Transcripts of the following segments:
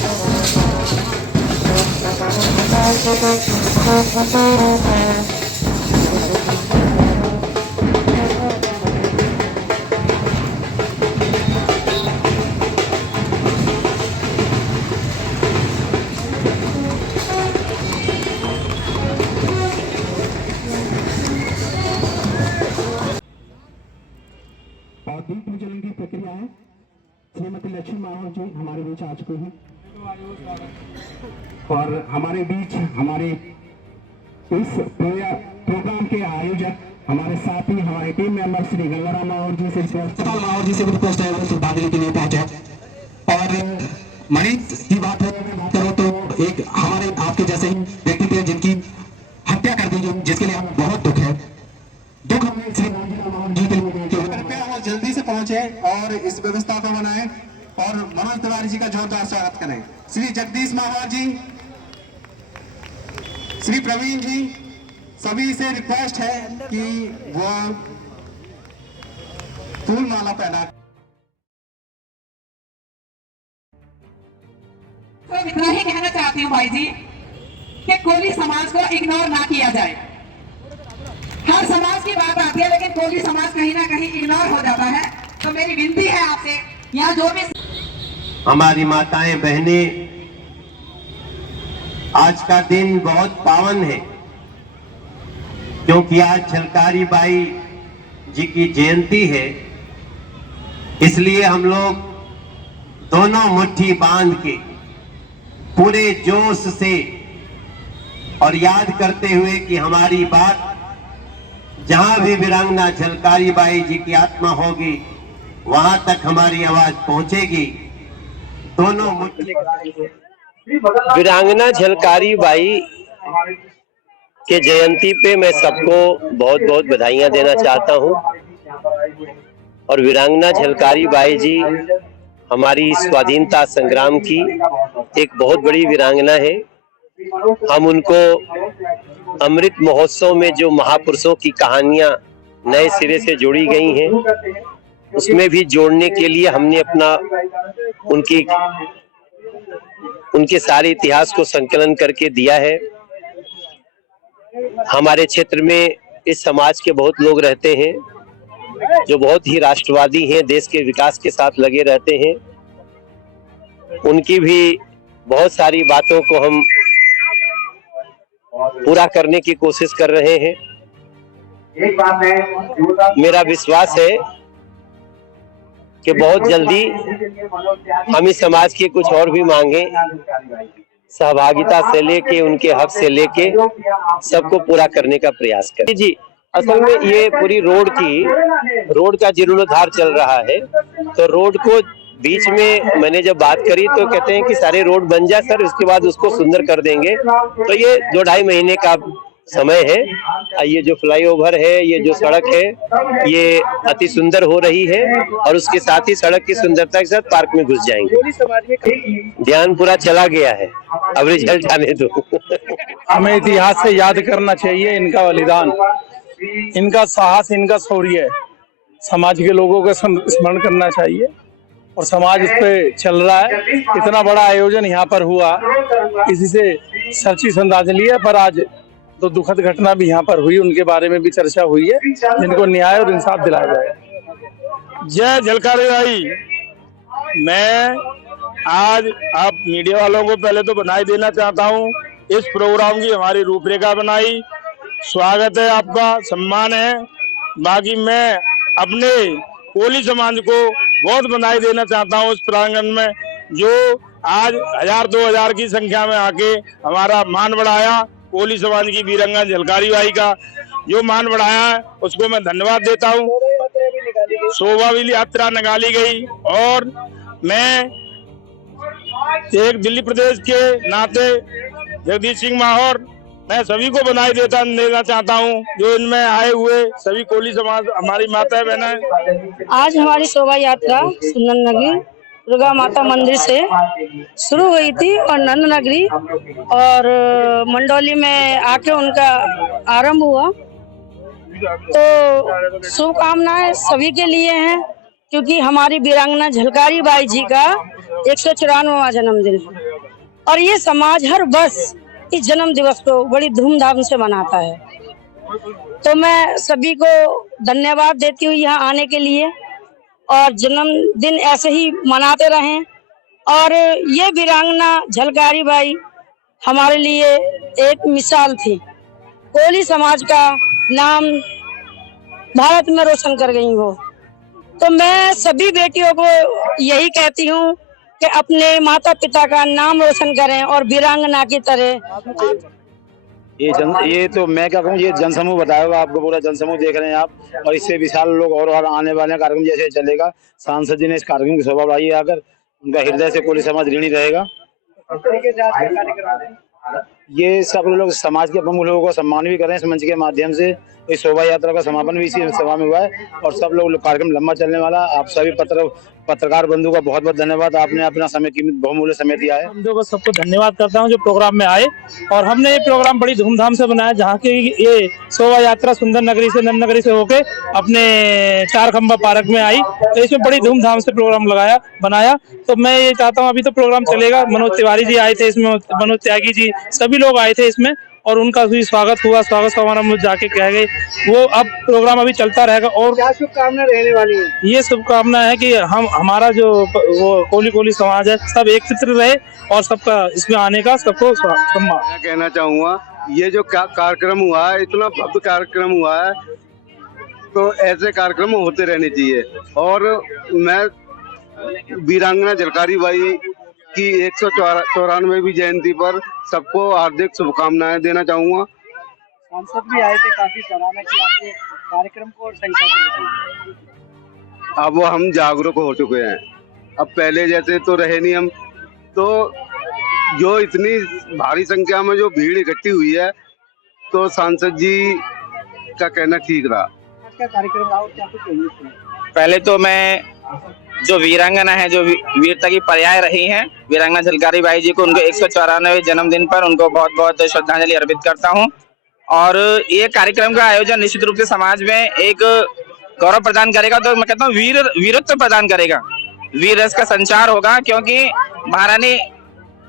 और दीप प्रज्वलन की प्रक्रिया है। श्रीमती लक्ष्मी माहौर जी हमारे बीच आ चुके हैं और हमारे बीच हमारे इस प्रोग्राम के आयोजक हमारे साथी हमारे टीम मेंबर श्री गंगाराम माहौर जी से माहौर जी से भी रिक्वेस्ट है वो भाग लेने के लिए पहुंचे। और मरीज की बात करो तो एक हमारे आपके जैसे ही व्यक्ति थे जिनकी हत्या कर दी गई, जिसके लिए हमें बहुत दुख है। दुख हमें श्री गंगाराम माहौर जी के लिए कृपया जल्दी से पहुंचे और इस व्यवस्था को बनाएं और मनोज तिवारी जी का जोरदार स्वागत करें। श्री जगदीश माहौर जी, श्री प्रवीण जी, सभी से रिक्वेस्ट है कि वो फूल माला पहना। तो इतना ही कहना चाहती हूँ भाई जी कि कोली समाज को इग्नोर ना किया जाए। हर समाज की बात आती है लेकिन कोली समाज कहीं ना कहीं इग्नोर हो जाता है। तो मेरी विनती है आपसे, यहाँ जो भी हमारी माताएं बहनें, आज का दिन बहुत पावन है क्योंकि आज झलकारी बाई जी की जयंती है। इसलिए हम लोग दोनों मुट्ठी बांध के पूरे जोश से और याद करते हुए कि हमारी बात जहां भी वीरांगना झलकारी बाई जी की आत्मा होगी वहां तक हमारी आवाज पहुंचेगी। दोनों वीरांगना झलकारी बाई के जयंती पे मैं सबको बहुत बहुत बधाइयां देना चाहता हूं। और वीरांगना झलकारी बाई जी हमारी स्वाधीनता संग्राम की एक बहुत बड़ी वीरांगना है। हम उनको अमृत महोत्सव में जो महापुरुषों की कहानियां नए सिरे से जोड़ी गई हैं उसमें भी जोड़ने के लिए हमने अपना उनके सारे इतिहास को संकलन करके दिया है। हमारे क्षेत्र में इस समाज के बहुत लोग रहते हैं जो बहुत ही राष्ट्रवादी हैं, देश के विकास के साथ लगे रहते हैं। उनकी भी बहुत सारी बातों को हम पूरा करने की कोशिश कर रहे हैं। मेरा विश्वास है कि बहुत जल्दी हम इस समाज की कुछ और भी मांगे सहभागिता से लेके उनके हक से लेके सबको पूरा करने का प्रयास करें। जी, असल में ये पूरी रोड का जीर्णोद्धार चल रहा है। तो रोड को बीच में मैंने जब बात करी तो कहते हैं कि सारे रोड बन जाए सर, उसके बाद उसको सुंदर कर देंगे। तो ये 2-2.5 महीने का समय है। ये जो फ्लाईओवर है, ये जो सड़क है, ये अति सुंदर हो रही है और उसके साथ ही सड़क की सुंदरता के साथ पार्क में घुस जाएंगे। ध्यान पूरा चला गया है, अब रिजल्ट आने दो। हमें इतिहास से याद करना चाहिए इनका बलिदान, इनका साहस, इनका शौर्य। समाज के लोगों का स्मरण करना चाहिए और समाज इस पे चल रहा है। इतना बड़ा आयोजन यहाँ पर हुआ, इसी से सच्ची श्रद्धांजलि है। पर आज तो दुखद घटना भी यहाँ पर हुई, उनके बारे में भी चर्चा हुई है, जिनको न्याय और इंसाफ दिलाया जाए। जय झलकारी बाई। मैं आज आप मीडिया वालों को पहले तो बधाई देना चाहता हूँ। इस प्रोग्राम की हमारी रूपरेखा बनाई, स्वागत है आपका, सम्मान है। बाकी मैं अपने कोली समाज को बहुत बधाई देना चाहता हूँ उस प्रांगण में जो आज 1000-2000 की संख्या में आके हमारा मान बढ़ाया। कोली समाज की वीरांगना झलकारी बाई का जो मान बढ़ाया है उसको मैं धन्यवाद देता हूँ। शोभा यात्रा निकाली गई और मैं एक दिल्ली प्रदेश के नाते जगदीश सिंह माहौर मैं सभी को बधाई देना चाहता हूँ जो इनमें आए हुए सभी कोली समाज हमारी माता बहनें। आज हमारी शोभा यात्रा सुंदर नगरी दुर्गा माता मंदिर से शुरू हुई थी और नंद नगरी और मंडोली में आके उनका आरंभ हुआ। तो शुभकामनाएं सभी के लिए हैं क्योंकि हमारी वीरांगना झलकारी बाई जी का 194वां जन्मदिन है। और ये समाज हर वर्ष इस जन्म दिवस को बड़ी धूमधाम से मनाता है। तो मैं सभी को धन्यवाद देती हूँ यहाँ आने के लिए, और जन्मदिन ऐसे ही मनाते रहें। और ये वीरांगना झलकारी बाई हमारे लिए एक मिसाल थी। कोली समाज का नाम भारत में रोशन कर गई वो। तो मैं सभी बेटियों को यही कहती हूँ कि अपने माता पिता का नाम रोशन करें और वीरांगना की तरह। ये तो मैं क्या कहूँ, ये जनसमूह बताया हुआ आपको, पूरा जनसमूह देख रहे हैं आप, और इससे विशाल लोग और आने वाले कार्यक्रम जैसे चलेगा। सांसद जी ने इस कार्यक्रम की शोभा बढ़ाई है, आकर उनका हृदय से कोली समाज ऋणी रहेगा। ये सब लोग समाज के प्रमुख लोगों को सम्मान भी करें इस मंच के माध्यम से। इस शोभा यात्रा का समापन भी इसी सभा में हुआ है और सब लोग कार्यक्रम लंबा चलने वाला। आप सभी पत्रकार बंधु का बहुत बहुत धन्यवाद, आपने अपना समय कीमती बहुमूल्य समय दिया है। हम लोग सबको धन्यवाद करता हूं जो प्रोग्राम में आए, और हमने ये प्रोग्राम बड़ी धूमधाम से बनाया, जहां की ये शोभा यात्रा सुंदर नगरी से नंद नगरी से होके अपने चार खंबा पार्क में आई। तो इसमें बड़ी धूमधाम से प्रोग्राम बनाया। तो मैं ये चाहता हूँ, अभी तो प्रोग्राम चलेगा, मनोज तिवारी जी आए थे इसमें, मनोज त्यागी जी, सभी लोग आए थे इसमें, और उनका भी स्वागत हुआ। स्वागत समारोह जाके कह गए वो अब प्रोग्राम अभी चलता रहेगा। और क्या शुभकामना रहने वाली है? ये शुभकामना है कि हमारा जो वो कोली समाज है सब एकत्र रहे और सबका इसमें आने का सबको सम्मान। मैं कहना चाहूँगा, ये जो कार्यक्रम हुआ है, इतना भव्य कार्यक्रम हुआ है, तो ऐसे कार्यक्रम होते रहने चाहिए। और मैं वीरांगना झलकारी बाई की 194वीं जयंती पर सबको हार्दिक शुभकामनाएं देना चाहूँगा। सांसद भी आए थे, काफी सराहना की आपके कार्यक्रम को और संख्या को। अब हम जागरूक हो चुके हैं, अब पहले जैसे तो रहे नहीं हम। तो जो इतनी भारी संख्या में जो भीड़ इकट्ठी हुई है, तो सांसद जी का कहना ठीक रहा। क्या कार्यक्रम रहा और क्या कुछ चाहिए? पहले तो मैं जो वीरांगना है, जो वीरता की पर्याय रही हैं, वीरांगना झलकारी बाई जी को उनके 194वें जन्मदिन पर उनको बहुत बहुत श्रद्धांजलि अर्पित करता हूं। और ये कार्यक्रम का आयोजन निश्चित रूप से समाज में एक गौरव प्रदान करेगा। तो मैं कहता हूँ वीरत्व प्रदान करेगा, वीर रस का संचार होगा, क्योंकि महारानी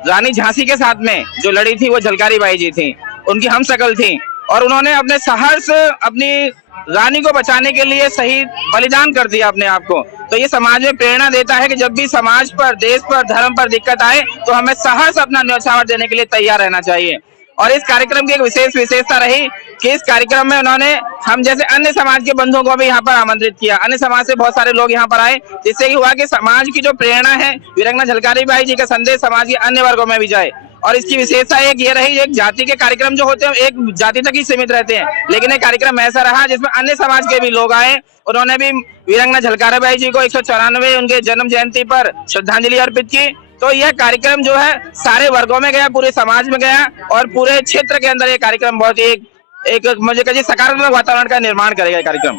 रानी झांसी के साथ में जो लड़ी थी वो झलकारी बाई जी थी, उनकी हम शकल थी, और उन्होंने अपने साहस, अपनी रानी को बचाने के लिए शहीद बलिदान कर दिया अपने आप को। तो ये समाज में प्रेरणा देता है कि जब भी समाज पर, देश पर, धर्म पर दिक्कत आए तो हमें साहस अपना न्यौछावर देने के लिए तैयार रहना चाहिए। और इस कार्यक्रम की एक विशेषता रही कि इस कार्यक्रम में उन्होंने हम जैसे अन्य समाज के बंधुओं को भी यहाँ पर आमंत्रित किया। अन्य समाज से बहुत सारे लोग यहाँ पर आए, जिससे हुआ कि समाज की जो प्रेरणा है, वीरांगना झलकारी बाई जी का संदेश समाज के अन्य वर्गों में भी जाए। और इसकी विशेषता एक ये रही, एक जाति के कार्यक्रम जो होते हैं एक जाति तक ही सीमित रहते हैं, लेकिन एक कार्यक्रम ऐसा रहा जिसमें अन्य समाज के भी लोग आए। उन्होंने भी वीरांगना झलकारी बाई जी को 194वें उनके जन्म जयंती पर श्रद्धांजलि अर्पित की। तो यह कार्यक्रम जो है सारे वर्गों में गया, पूरे समाज में गया, और पूरे क्षेत्र के अंदर ये कार्यक्रम बहुत एक मुझे कहिए सकारात्मक वातावरण का निर्माण करेगा ये कार्यक्रम।